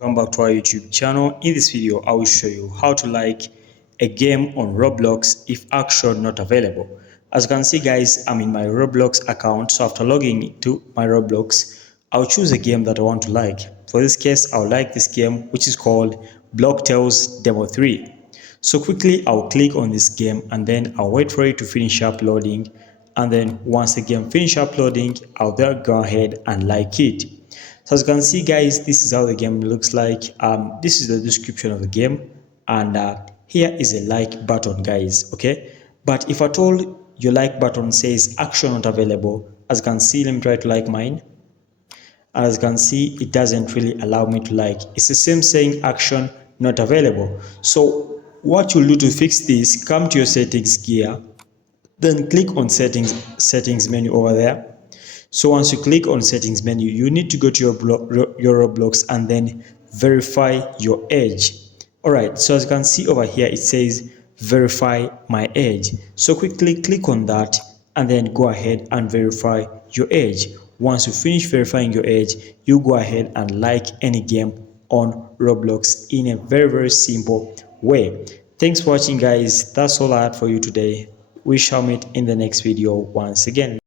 Welcome back to our YouTube channel. In this video, I will show you how to like a game on Roblox if action not available. As you can see guys, I'm in my Roblox account. So after logging into my Roblox, I'll choose a game that I want to like. For this case, I'll like this game which is called Block Tales Demo 3. So quickly, I'll click on this game and then I'll wait for it to finish uploading. And then once the game finish uploading, I'll then go ahead and like it. So as you can see guys, this is how the game looks like. This is the description of the game, and here is a like button guys, okay? But if at all your like button says action not available, as you can see, let me try to like mine. As you can see, it doesn't really allow me to like. It's the same saying action not available. So what you'll do to fix this, come to your settings gear, then click on settings menu over there. So once you click on settings menu, you need to go to your Roblox and then verify your age. All right, so as you can see over here, it says verify my age. So quickly click on that and then go ahead and verify your age. Once you finish verifying your age, you go ahead and like any game on Roblox in a very simple way. Thanks for watching guys. That's all I had for you today. We shall meet in the next video once again.